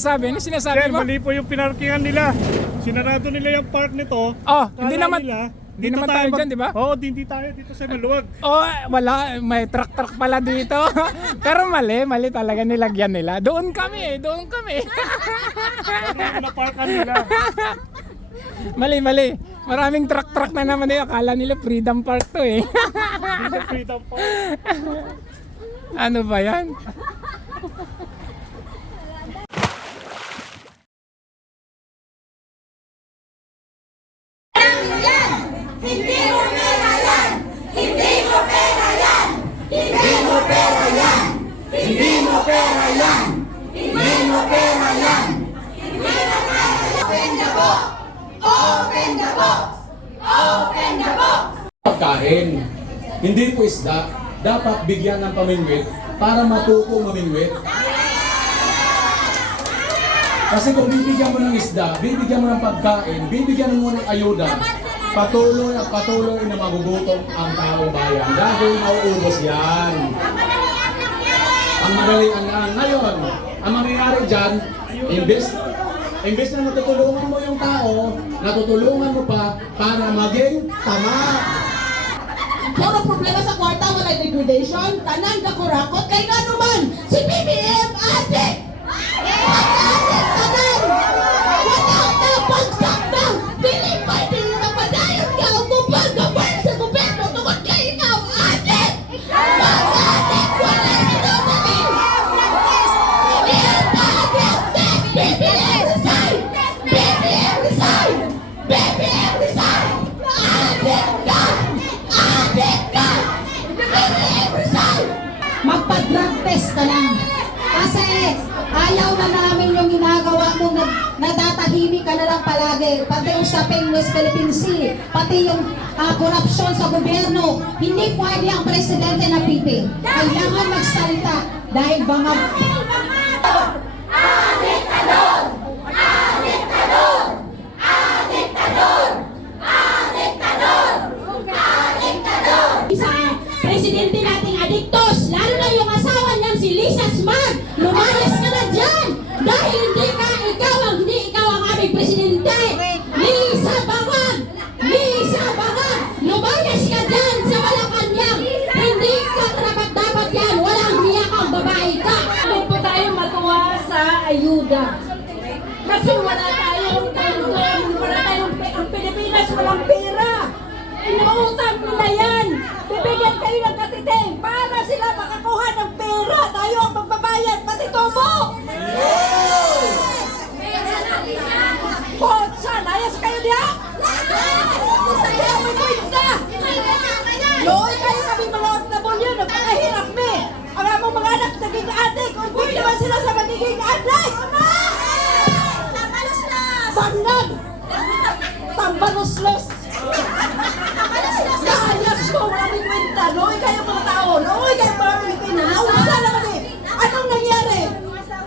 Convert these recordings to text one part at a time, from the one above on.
Sabi, ano sinasabi Sir, mo? mali po yung pinarkingan nila. Sinarado nila yung park nito. Oh, hindi Kala naman nila, hindi naman tayo dyan, di ba? Oo, hindi tayo dito sa maluwag. Oh, wala, may truck pala dito. Pero mali talaga nilagyan nila. Doon kami. Ano yung naparkan nila? Mali. Maraming truck na naman eh. Akala nila Freedom Park to eh. Dito Freedom Park. Ano ba yan? Hindi mo pera yan! Hindi mo pera yan! Hindi mo pera yan! Hindi mo pera yan! Hindi mo pera yan! Hindi mo pera yan! Open the book! Open the book! Open the book! Pagkain, hindi po isda, dapat bigyan ng pamingwit para matuto mamingwit. Kasi kung bibigyan mo ng isda, bibigyan mo ng pagkain, bibigyan mo ng ayuda, patuloy at patuloy na magugutom ang taong bayan. Dahil mauubos yan. Ang madalian lang. Ngayon, ang mangyayari dyan, imbes na natutulungan mo yung tao, natutulungan mo pa para maging tama. Puro problema sa kwarta, wala degradation, tanan ka kurakot, kay nga naman, si BBM, adik! Pag-adik, tanan! Wala na pagsakdang! Dili pa din na padayon ka, upupag ka pa sa gobyerno, tungkol kay ikaw, adik! Pag-adik, wala sinungaling! BBM, adik! BBM, resign! BBM, resign! BBM, resign! Adik ka! Magpa-drug test ka lang. Kasi ayaw na namin yung ginagawa mo na natatahimik ka na lang palagi. Pati yung sa West Philippine Sea, pati yung korupsyon sa gobyerno. Hindi pwede ang presidente na pipi. Kailangan magsalita dahil baka... Adiktador! Adiktador! Adiktador! Adiktador! Adiktador! Isa, presidente nating adiktos, lalo na yung asawa niyang si Lisa Smart, lumayas ka na dyan! Dahil hindi ikaw ang aming presidente! Lisa Bangag! Lisa Bangag! Lumayas ka dyan sa Malacanang! Hindi ka dapat yan! Walang hiya kang babae ka! Hindi po tayo matuwa sa ayuda. Kasi wala tayong ang Pilipinas walang pera. Inuutang nila yan. Bibigyan kayo ng katiting para sila makakuha ng pera. Tayo ang magbabayad, pati tubo. Potsa, layas kayo diya? Kaya may kwenta. Loy kayo kami mga OFW, nagpakahirap me. Ang among mga anak naging adik. Huwag naman sila sa magiging adik. Bandag! Tambaluslos! Layas ko, maraming kwenta. Loy kayo mga tao. Loy kayo mga Pilipino. Nausa naman eh. Anong nangyari?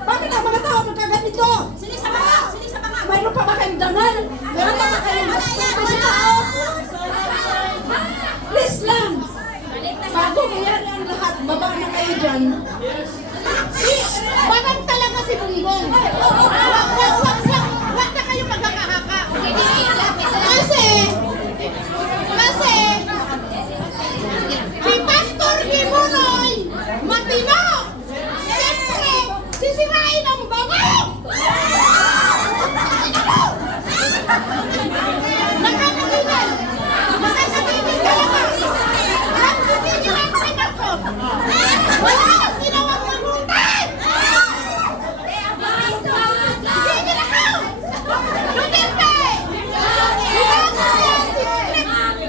Bakit ang mga tao magkaganito? Sini sa mga! Sini sa mga! Mayroon pa ba kayong dangal? Mayroon pa ba kayong mga tao? Please lang! Bago mangyari ang lahat, baba na kayo dyan. Bakit talaga si Bongbong? Wag na kayo magkakahaka. Kasi si Pastor Gimunoy matino. Siyempre, sisirain ang bango. Nakakatigil. Nakakatigil talaga. Nakakatigil ang anak ko. Wala kang ginawang mabuti. Tigil ako. Duterte.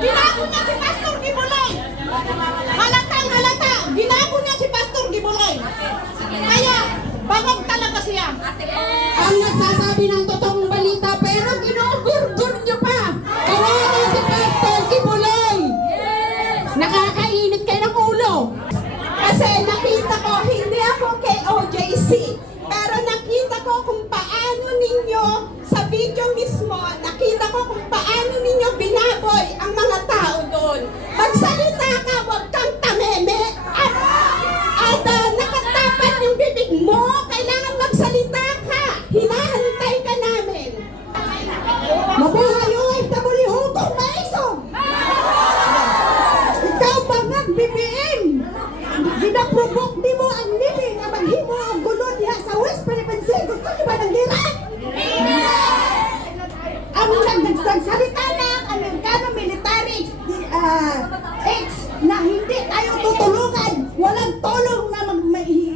Ginago niya si Pastor Gibuloy. Halatang halata. Ginago niya si Pastor Gibuloy. Kaya, bangog talaga siya. Ang nagsasabi ng totoong balita pero ginugurgur niyo pa. Kawawa si Pastor Kibuloy. Nakakainit kayo ng ulo. Kasi nakita ko, hindi ako kay OJC. Pero nakita ko kung paano ninyo, sa video mismo, nakita ko kung paano ninyo binaboy ang mga tao doon. Magsalita ka, huwag kang tameme. At nakatapat yung bibig mo, kailangan magsalita ka. Gusto niyo ba ng gera? Ang nagsalita ng Amerikano military ex na hindi tayo tutulungan. Walang tulong na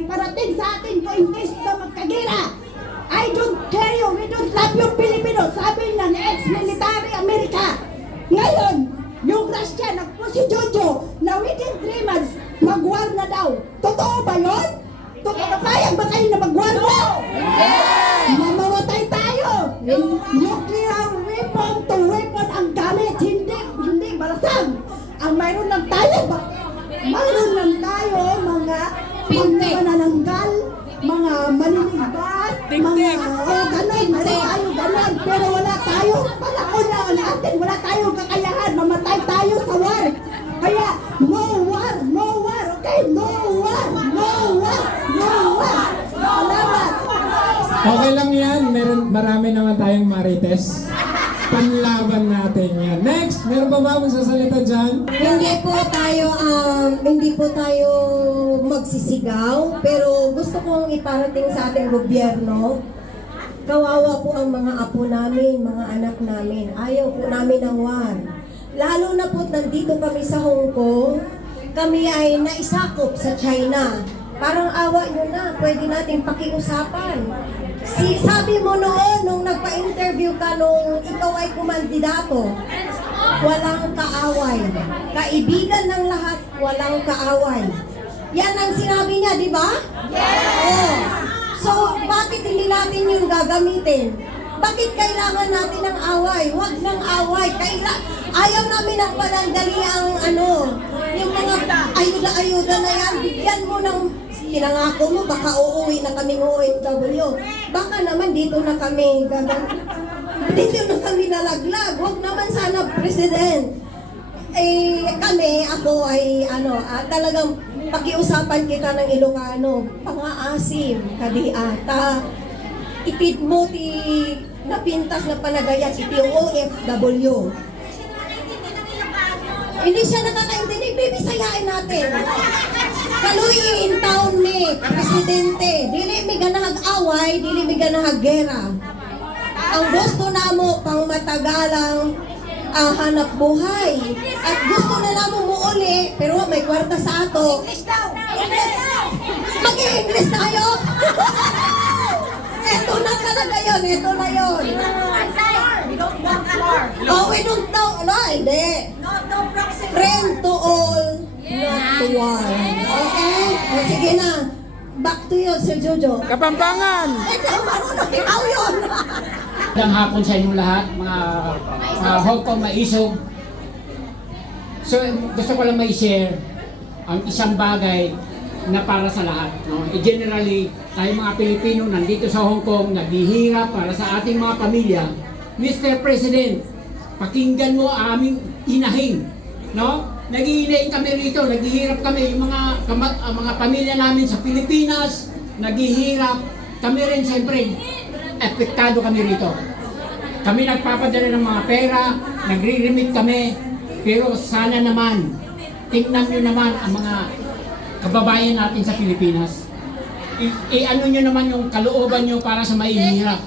parating sa atin kung in case na magkagera. I don't care you, we don't love you Filipino. Sabi ng ex-military Amerika. Ngayon, yung Russia, nagpo si Jojo na within 3 months, mag-war na daw. Totoo ba yun? Payag ba kayo na mag-war na? Mamamatay tayo. Nuclear weapon to weapon ang gamit. Hindi balasang. Ang mayroon lang tayo ba? Mayroon lang tayo mga manananggal, mga maninigas, mga ganon. Mayroon tayo ganon. Pero wala tayong panahon na natin. Wala tayong kakayahan. Mamatay tayo sa war. Kaya, no war, no war, okay? No war, no war, no war. Salamat. Okay lang yan. Marami naman tayong marites. Panlaban natin yan. Next, meron pa ba akong sasalita dyan? Hindi po tayo magsisigaw, pero gusto kong iparating sa ating gobyerno, kawawa po ang mga apo namin, mga anak namin. Ayaw po namin ng war. Lalo na po nandito kami sa Hong Kong, kami ay naisakop sa China. Parang awa nyo na, pwede nating pakiusapan. Sabi mo noon, nung nagpa-interview ka nung ikaw ay kumandidato, walang kaaway. Kaibigan ng lahat, walang kaaway. Yan ang sinabi niya, di ba? Yes! Oh. So, bakit hindi natin yung gagamitin? Bakit kailangan natin ng away? Huwag ng away. Ayaw namin ng panandaliang yung mga ayuda-ayuda na yan. Bigyan mo ng pinangako mo, baka uuwi na kaming OFW. Baka naman dito na kami dito na kami nalaglag. Huwag naman sana, President. Ako ay talagang pakiusapan kita ng Ilocano. Pangaasim, kadiata. Ipid mo napintas na panagayat iti OFW. Hindi siya nakakaintindi, baby, sayain natin. Kaluy in town ni Presidente, dili mi ganahag away, dili mi ganahag gera. Ang gusto namo pang matagalang hanap buhay. At gusto na namo muuli, pero may kwarta sa ato. Mag-i-English tayo. Ito na talaga yun, ito na yun. Oh, we don't know. Hindi. Friend to all, not to one. Okay? O sige na. Back to you, Sir Jojo. Kapampangan! Ito, marunong ikaw yun. Magandang hapon sa inyong lahat, mga Hong Kong maisog. So, gusto ko lang may share ang isang bagay na para sa lahat. No? Generally, tayo mga Pilipino nandito sa Hong Kong, naghihirap para sa ating mga pamilya. Mr. President, pakinggan mo aming inahin. No? Naghihinain kami rito, naghihirap kami, yung mga pamilya namin sa Pilipinas, naghihirap. Kami rin, siyempre, apektado kami rito. Kami nagpapadala ng mga pera, nagre-remit kami, pero sana naman, tingnan nyo naman ang mga kababayan natin sa Pilipinas. Ano nyo naman yung kalooban nyo para sa mahihirap.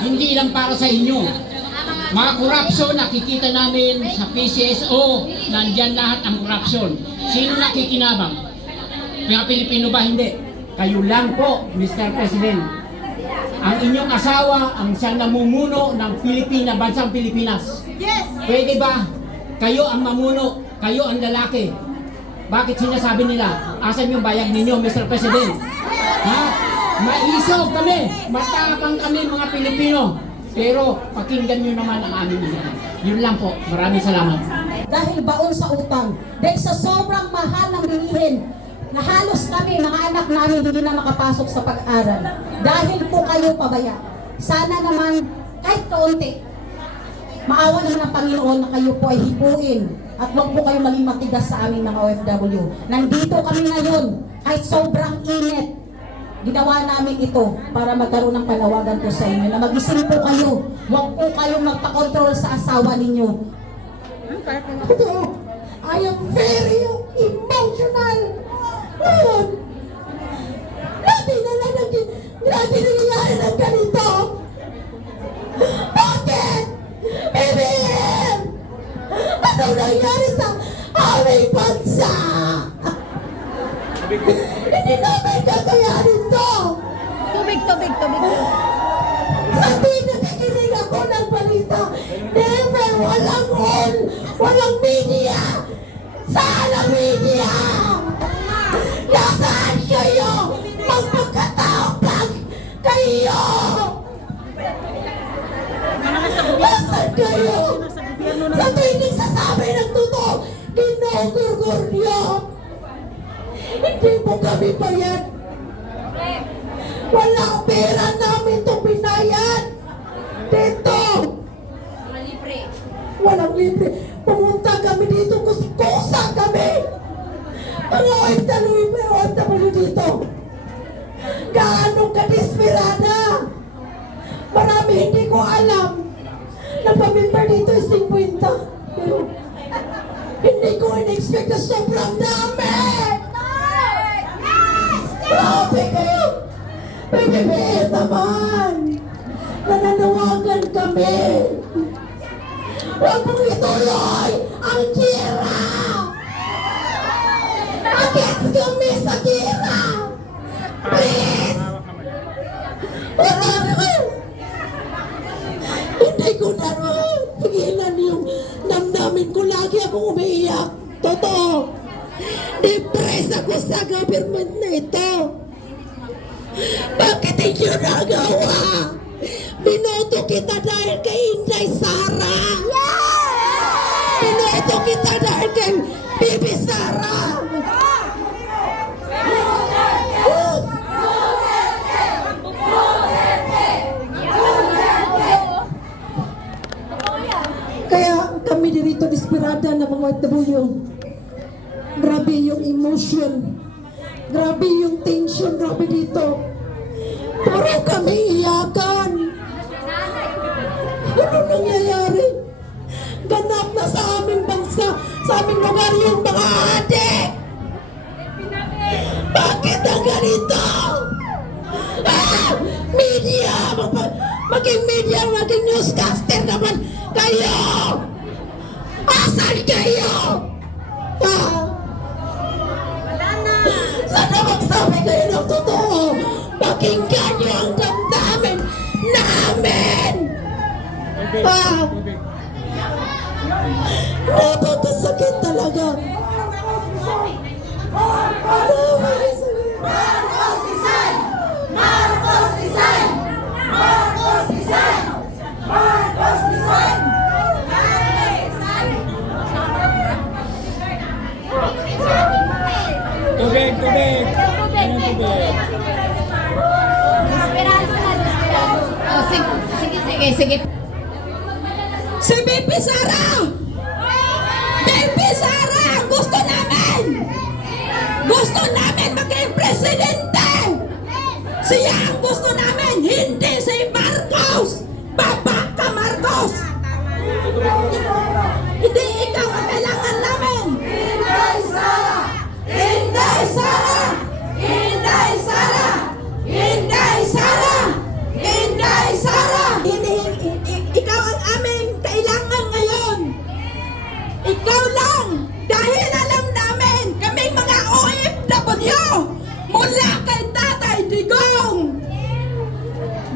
Hindi lang para sa inyo. Mga korupsyon, nakikita namin sa PCSO, nandyan lahat ang korupsyon. Sino nakikinabang? Mga Pilipino ba? Hindi. Kayo lang po, Mr. President. Ang inyong asawa, ang siyang namumuno ng bansang Pilipinas. Yes! Pwede ba? Kayo ang mamuno, kayo ang lalaki. Bakit sinasabi nila, asan yung bayag ninyo, Mr. President? Ha? Maisog kami, matapang kami mga Pilipino. Pero pakinggan nyo naman ang aming inahin. Yun lang po. Maraming salamat. Dahil baon sa utang, dahil sa sobrang mahal ng bilihin, na halos kami, mga anak namin, hindi na makapasok sa pag-aaral. Dahil po kayo pabaya. Sana naman, kahit kaunti, maawa naman ang Panginoon na kayo po ay hipuin at huwag po kayo maging matigas sa aming mga OFW. Nandito kami ngayon, kahit sobrang init, ginawa namin ito para magkaroon ng panawagan po sa inyo na magising po kayo. Huwag po kayong magpakontrol sa asawa ninyo. I am very emotional. Ngayon, natin na lang Lagi nangyayari ng ganito. Bakit? BBM! Ano nangyari sa aming bansa? Hindi namin kakayanin to! Tubig. Sabi nakikinig ako ng balita. Never, walang media! Saan ang media? Nasaan kayo? Magpagkatao pag kayo! Nasaan kayo? Sa tuwing nagsasabi ng totoo, ginugurgur niyo! Hindi mo kami bayad! Walang pera namin itong binayad! Dito! Walang libre! Pumunta kami dito, kuskusa kami! Mga OFW dito! Gaano ka desperada! Marami hindi ko alam na pamilya dito ay 50. Pero hindi ko in-expect na sobrang dami! Grabe kayo! BBM naman! Nananawagan kami! Huwag mong ituloy ang gira! Against kami sa gira! Please! Hindi ko na pigilan yung namnamin ko. Lagi akong umiiyak. Totoo. Depressed ako sa government na ito. Bakit hindi nyo nagawa? Binoto kita dahil kay Inday Sara. Binoto kita dahil kay Bibi Sara. Kaya kami dito desperada na mga OFW. Grabe yung emotion. Grabe yung tension. Grabe dito. Puro kami iyakan. Ano nangyayari? Ganap na sa aming bansa, sa aming lugar yung mga adik. Bakit ang ganito? Media! Maging media, maging newscaster naman kayo! Asan kayo? Sana magsabi kayo ng totoo! Pakinggan niyo ang damdamin namin! Napakasakit talaga! Marcos Design! Marcos Design! Marcos Design! Marcos Design! Tubig! Sige. Si Bibi Sara! Bibi Sara! Gusto namin maging presidente! Siya ang gusto namin, hindi si Marcos! Baba ka, Marcos! Hindi ikaw ang kailangan namin! Inday Sara! Inday Sara! Inday Sara! Inday Sara! Inday Sara! Ikaw ang aming kailangan ngayon! Ikaw lang! Dahil alam namin, kaming mga OFW mula kay Tatay Digong!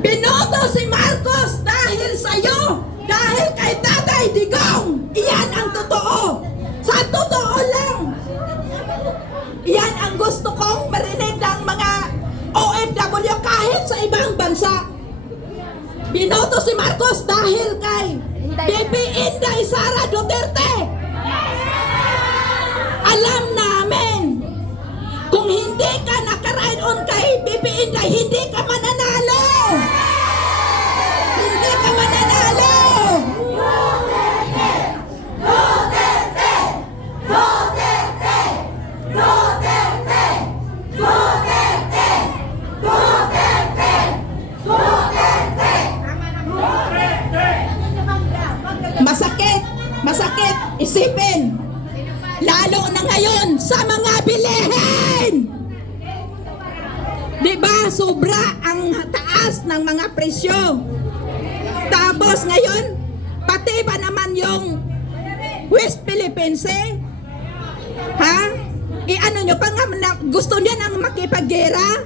Binoto si Marcos dahil sa'yo! Dahil kay Tatay Digong! Iyan ang totoo! Sa totoo lang! Iyan ang gusto kong marinig ng mga OFW kahit sa ibang bansa. Binoto si Marcos dahil kay Bibi Inday Sara Duterte. Alam namin, kung hindi ka nakaride on kay Bibi Inday, hindi ka mananalo. Hindi ka mananalo. Duterte! Duterte! Duterte! Duterte! Duterte! Duterte! Masakit isipin. Lalo na ngayon sa mga bilihin. Diba? Sobra ang mga presyo. Tapos ngayon, pati ba naman yung West Philippines ha? Ano nyo pa nga, gusto niya nang makipaggera?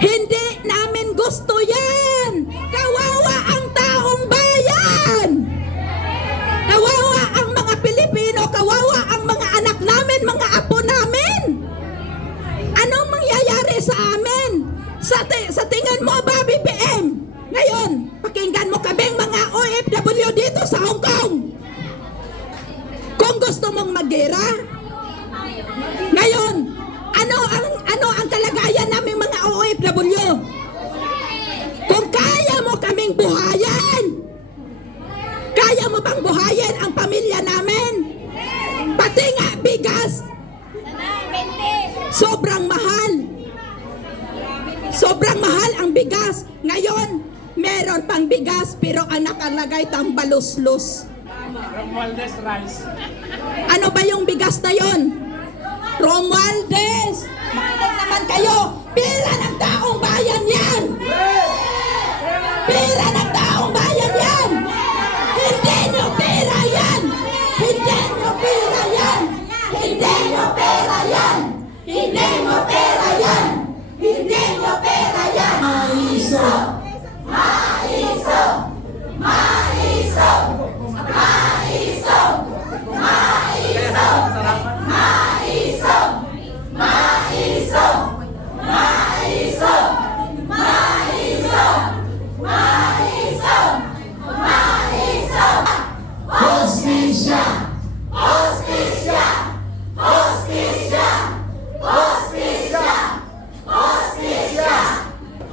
Hindi namin gusto yan! Kawawa ang taong bayan! Kawawa ang mga Pilipino, kawawa ang mga anak namin, mga apo namin! Anong mangyayari sa amin? Sa tingin mo ba, BBM? Ngayon, pakinggan mo kaming mga OFW dito sa Hong Kong. Kung gusto mong maggera, ngayon, ano ang kalagayan naming mga OFW? Kung kaya mo kaming buhayin, kaya mo bang buhayin ang pamilya namin? Pati nga bigas, sobrang mahal. Sobrang mahal ang bigas. Ngayon, meron pang bigas pero ang nakalagay tambaluslos. Romualdez Rice. Ano ba yung bigas na yon? Romualdez! Makinig naman kayo! Pera ng taong bayan yan! Pera ng taong bayan yan! Hindi nyo pera yan! Hindi nyo pera yan! Hindi nyo pera yan! Hindi nyo pera yan! Hindi nyo pera yan! Maiso! Maiso! Maiso! Maiso! Maiso! Maiso! Maiso! Maiso! Maiso! Maiso! Maiso! Hostisya! Hostisya! Hostisya! Hostisya! Hostisya!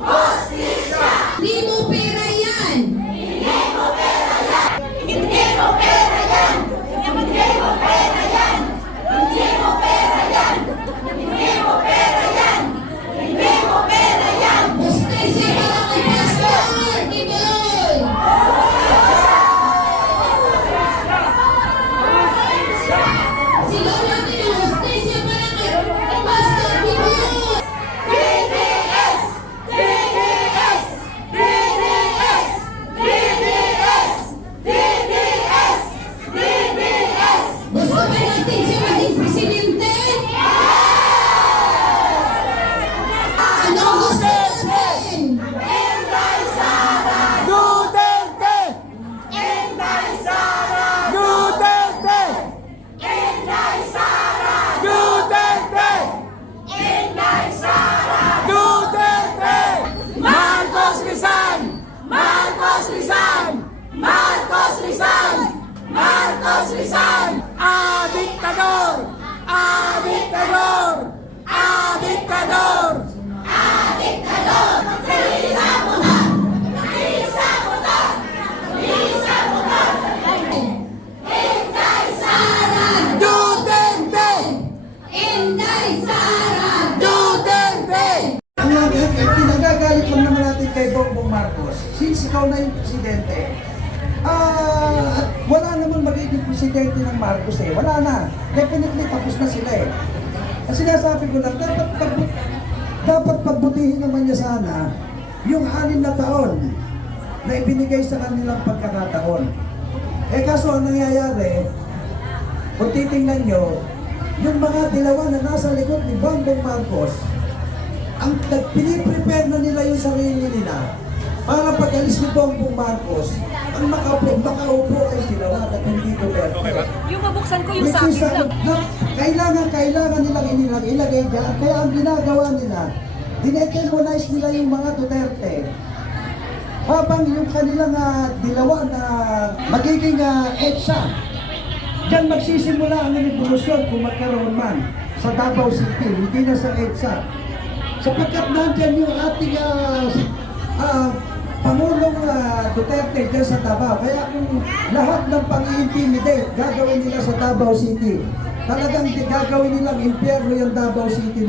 Hostisya! Hindi mo pera yan! Hindi mo pera yan! Hindi mo pera yan! Hindi mo pera yan! Hindi mo pera yan! Hindi mo pera yan! Hindi mo pera yan! Hostisya para kay Pastor Tiboy! Sigaw natin ang hostisya para kay Pastor Tiboy! DDS! DDS! DDS! DDS! DDS! DDS! Gusto ba natin siya maging presidente? Anong gusto natin? Inday Sara! Duterte! Inday Sara! Duterte! Inday Sara! Duterte! Inday Sara! Duterte! Marcos resign! Marcos resign! Marcos resign! Marcos resign! Diktador! Diktador! Diktador! Diktador! Risa mo na! Risa mo na! Risa mo na! Inday Sara! Duterte! Inday Sara! Duterte! Ang pinagagalit lang naman natin kay Bongbong Marcos, since ikaw na yung presidente, at wala naman magiging presidente ng Marcos wala na. Definitely tapos na sila Kasi sinasabi ko lang, dapat pagbutihin naman niya sana yung 6 na taon na ibinigay sa kanilang pagkakataon. Kaso ang nangyayari, kung titingnan nyo, yung mga dilawan na nasa likod ni Bongbong Marcos, ang piniprepare na nila yung sarili nila para pag-alis ni Bongbong Marcos, ang makaupo ay dilawan at hindi Duterte. Yung mabuksan ko yung Which sa is, akin lang. kailangan nilang ilagay dyan. Kaya ang ginagawa nila, dinetembonize nila yung mga Duterte. Habang yung kanilang dilawan na magiging EDSA, dyan magsisimula ang revolusyon kung magkaroon man sa Davao City, hindi na sa EDSA. Sapagkat nandyan yung ating Pangulong Duterte dyan sa Davao. Kaya kung lahat ng pang-i-intimidate gagawin nila sa Davao City, talagang gagawin nilang impyerno yung Davao City.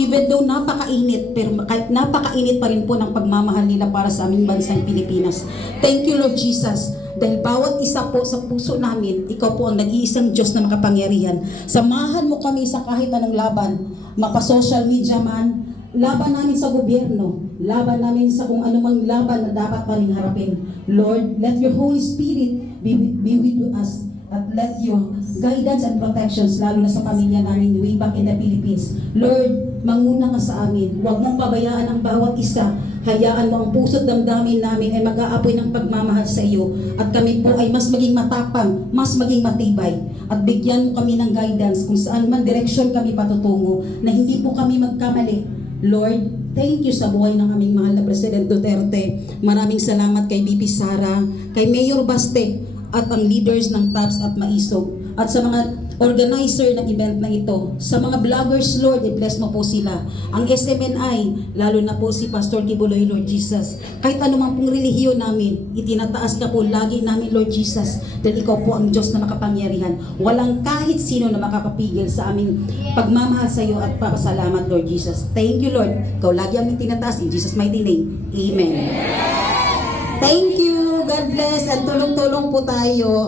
Even though napakainit, pero kahit napakainit pa rin po ng pagmamahal nila para sa aming bansang Pilipinas. Thank you, Lord Jesus. Dahil bawat isa po sa puso namin, ikaw po ang nag-iisang Diyos na makapangyarihan. Samahan mo kami sa kahit anong laban, mapa-social media man, laban namin sa gobyerno, laban namin sa kung anumang laban na dapat kaming harapin. Lord, let your Holy Spirit be with us at let your guidance and protections, lalo na sa pamilya namin way back in the Philippines. Lord, manguna ka sa amin. Huwag mong pabayaan ang bawat isa. Hayaan mo ang puso't damdamin namin ay mag-aapoy ng pagmamahal sa iyo. At kami po ay mas maging matapang, mas maging matibay. At bigyan mo kami ng guidance kung saan man direksyon kami patutungo, na hindi po kami magkamali. Lord, thank you sa buhay ng aming mahal na President Duterte. Maraming salamat kay BP Sara, kay Mayor Baste, at ang leaders ng TAPS at Maisog, at sa mga organizer ng event na ito, sa mga vloggers, Lord, i-bless mo po sila. Ang SMNI, lalo na po si Pastor Kibuloy, Lord Jesus. Kahit anumang pong relihiyon namin, itinataas ka po lagi namin, Lord Jesus, dahil ikaw po ang Diyos na makapangyarihan. Walang kahit sino na makakapigil sa aming pagmamahal sa iyo at papasalamat, Lord Jesus. Thank you, Lord. Ikaw lagi ang itinataas, in Jesus' mighty name. Amen. Thank you. God bless, at tulong-tulong po tayo.